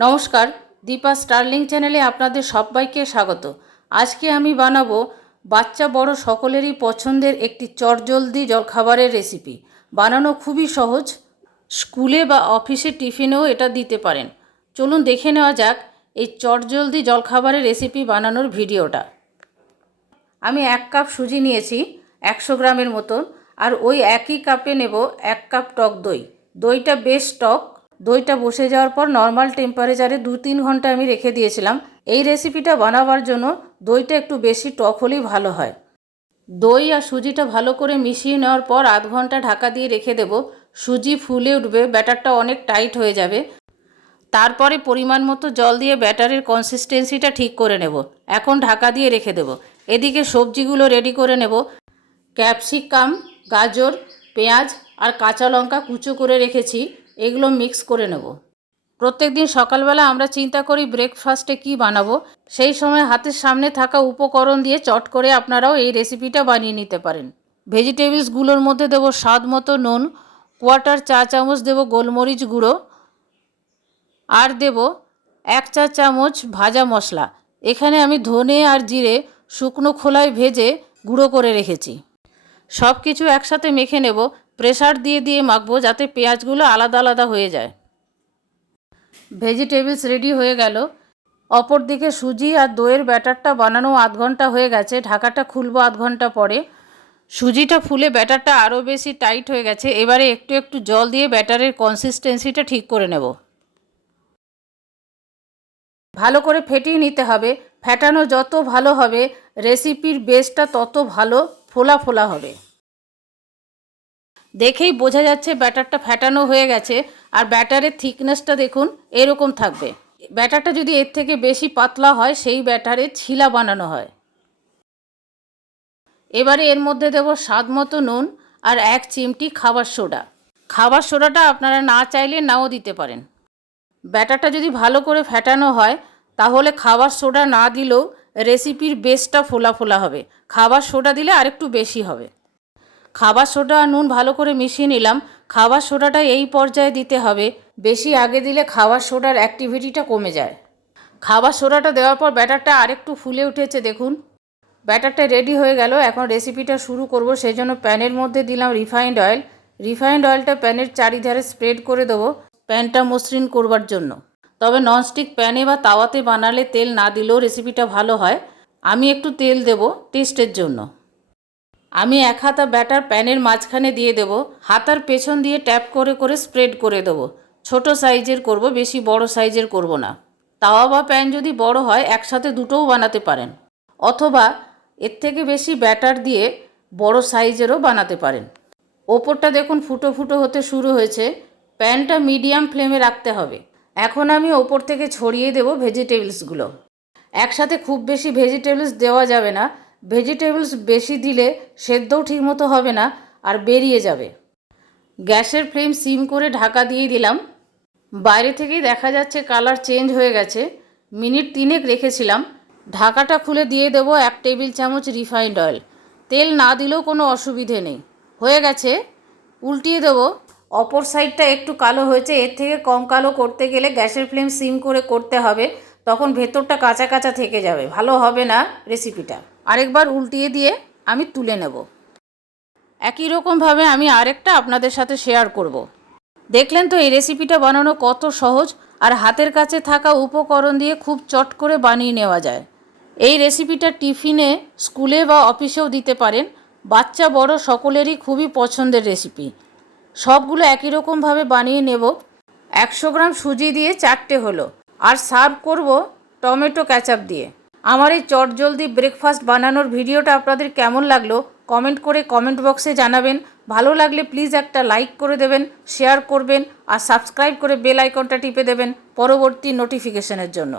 নমস্কার, দীপা স্টার্লিং চ্যানেলে আপনাদের সবাইকে স্বাগত। আজকে আমি বানাবো বাচ্চা বড় সকলেরই পছন্দের একটি চটজলদি জলখাবারের রেসিপি বানানো খুবই সহজ। স্কুলে বা অফিসে টিফিনেও এটা দিতে পারেন। চলুন দেখে নেওয়া যাক এই চটজলদি জলখাবারের রেসিপি বানানোর ভিডিওটা। আমি এক কাপ সুজি নিয়েছি, একশো গ্রামের মতন, আর ওই একই কাপে নেব এক কাপ টক দই। দইটা বেশ টক দইটা বসে যাওয়ার পর নর্মাল টেম্পারেচারে দু তিন ঘণ্টা আমি রেখে দিয়েছিলাম। এই রেসিপিটা বানাবার জন্য দইটা একটু বেশি টক হলেই ভালো হয়। দই আর সুজিটা ভালো করে মিশিয়ে নেওয়ার পর আধ ঘণ্টা ঢাকা দিয়ে রেখে দেব। সুজি ফুলে উঠবে, ব্যাটারটা অনেক টাইট হয়ে যাবে। তারপরে পরিমাণ মতো জল দিয়ে ব্যাটারের কনসিস্টেন্সিটা ঠিক করে নেব। এখন ঢাকা দিয়ে রেখে দেব। এদিকে সবজিগুলো রেডি করে নেব। ক্যাপসিকাম গাজর, পেঁয়াজ আর কাঁচা লঙ্কা কুচো করে রেখেছি। এগুলো মিক্স করে নেব। প্রত্যেক দিন সকালবেলা আমরা চিন্তা করি ব্রেকফাস্টে কি বানাবো। সেই সময় হাতের সামনে থাকা উপকরণ দিয়ে চট করে আপনারাও এই রেসিপিটা বানিয়ে নিতে পারেন। ভেজিটেবলসগুলোর মধ্যে দেবো স্বাদ মতো নুন কোয়াটার চা চামচ দেবো গোলমরিচ গুঁড়ো, আর দেব এক চা চামচ ভাজা মশলা। এখানে আমি ধনে আর জিরে শুকনো খোলায় ভেজে গুঁড়ো করে রেখেছি। সব কিছু একসাথে মেখে নেব। প্রেসার দিয়ে দিয়ে মাখবো যাতে পেঁয়াজগুলো আলাদা আলাদা হয়ে যায়। ভেজিটেবলস রেডি হয়ে গেল। অপর দিকে সুজি আর দইয়ের ব্যাটারটা বানানো আধ ঘণ্টা হয়ে গেছে। ঢাকাটা খুলবো আধ ঘণ্টা পরে। সুজিটা ফুলে ব্যাটারটা আরও বেশি টাইট হয়ে গেছে। এবারে একটু একটু জল দিয়ে ব্যাটারের কনসিস্টেন্সিটা ঠিক করে নেব। ভালো করে ফেটিয়ে নিতে হবে। ফেটানো যত ভালো হবে রেসিপির বেসটা তত ভালো, ফোলা ফোলা হবে। দেখেই বোঝা যাচ্ছে ব্যাটারটা ফ্যাটানো হয়ে গেছে, আর ব্যাটারের থিকনেসটা দেখুন, এরকম থাকবে। ব্যাটারটা যদি এর থেকে বেশি পাতলা হয়, সেই ব্যাটারে ছিলা বানানো হয়। এবারে এর মধ্যে দেব স্বাদ মতো নুন আর এক চিমটি খাবার সোডা। খাবার সোডাটা আপনারা না চাইলে নাও দিতে পারেন। ব্যাটারটা যদি ভালো করে ফ্যাটানো হয়, তাহলে খাবার সোডা না দিলেও রেসিপির বেসটা ফোলা ফোলা হবে। খাবার সোডা দিলে আরেকটু বেশি হবে। খাবার সোডা নুন ভালো করে মিশিয়ে নিলাম। খাবার সোডাটা এই পর্যায়ে দিতে হবে। বেশি আগে দিলে খাবার সোডার অ্যাক্টিভিটিটা কমে যায়। খাবার সোডাটা দেওয়ার পর ব্যাটারটা আরেকটু ফুলে উঠেছে, দেখুন। ব্যাটারটা রেডি হয়ে গেল। এখন রেসিপিটা শুরু করব। সেই জন্য প্যানের মধ্যে দিলাম রিফাইন্ড অয়েল। রিফাইন্ড অয়েলটা প্যানের চারিধারে স্প্রেড করে দেবো প্যানটা মসৃণ করবার জন্য। তবে ননস্টিক প্যানে বা তাওয়াতে বানালে তেল না দিলেও রেসিপিটা ভালো হয়। আমি একটু তেল দেব টেস্টের জন্য। আমি এক হাতা ব্যাটার প্যানের মাঝখানে দিয়ে দেব, হাতার পেছন দিয়ে ট্যাপ করে করে স্প্রেড করে দেবো। ছোট সাইজের করব, বেশি বড় সাইজের করব না। তাওয়া বা প্যান যদি বড় হয়, একসাথে দুটোও বানাতে পারেন। অথবা এর থেকে বেশি ব্যাটার দিয়ে বড় সাইজেরও বানাতে পারেন। ওপরটা দেখুন ফুটো ফুটো হতে শুরু হয়েছে। প্যানটা মিডিয়াম ফ্লেমে রাখতে হবে। এখন আমি ওপর থেকে ছড়িয়ে দেব ভেজিটেবলসগুলো। একসাথে খুব বেশি ভেজিটেবলস দেওয়া যাবে না। ভেজিটেবলস বেশি দিলে সেদ্ধও ঠিকমতো হবে না আর বেরিয়ে যাবে। গ্যাসের ফ্লেম সিম করে ঢাকা দিয়ে দিলাম। বাইরে থেকেই দেখা যাচ্ছে কালার চেঞ্জ হয়ে গেছে। মিনিট তিনেক রেখেছিলাম। ঢাকাটা খুলে দিয়ে দেব এক টেবিল চামচ রিফাইন্ড অয়েল। তেল না দিলেও কোনো অসুবিধে নেই। হয়ে গেছে। উল্টিয়ে দেবো। অপর সাইডটা একটু কালো হয়েছে। এর থেকে কম কালো করতে গেলে গ্যাসের ফ্লেম সিম করে করতে হবে। তখন ভেতরটা কাঁচা কাঁচা থেকে যাবে। ভালো হবে না রেসিপিটা। আরেকবার উল্টিয়ে দিয়ে আমি তুলে নেব। একই রকমভাবে আমি আরেকটা আপনাদের সাথে শেয়ার করব। দেখলেন তো এই রেসিপিটা বানানো কত সহজ আর হাতের কাছে থাকা উপকরণ দিয়ে খুব চট করে বানিয়ে নেওয়া যায়। এই রেসিপিটা টিফিনে, স্কুলে বা অফিসেও দিতে পারেন। বাচ্চা, বড় সকলেরই খুবই পছন্দের রেসিপি সবগুলো একই রকমভাবে বানিয়ে নেব। একশো গ্রাম সুজি দিয়ে চারটে হলো। আর সার্ভ করব টমেটো ক্যাচাপ দিয়ে। আমার এই চট জলদি ব্রেকফাস্ট বানানোর ভিডিওটা আপনাদের কেমন লাগল কমেন্ট করে কমেন্ট বক্সে জানাবেন। ভালো লাগলে প্লিজ একটা লাইক করে দেবেন শেয়ার করবেন আর সাবস্ক্রাইব করে বেল আইকনটা টিপে দেবেন পরবর্তী নোটিফিকেশনের জন্য।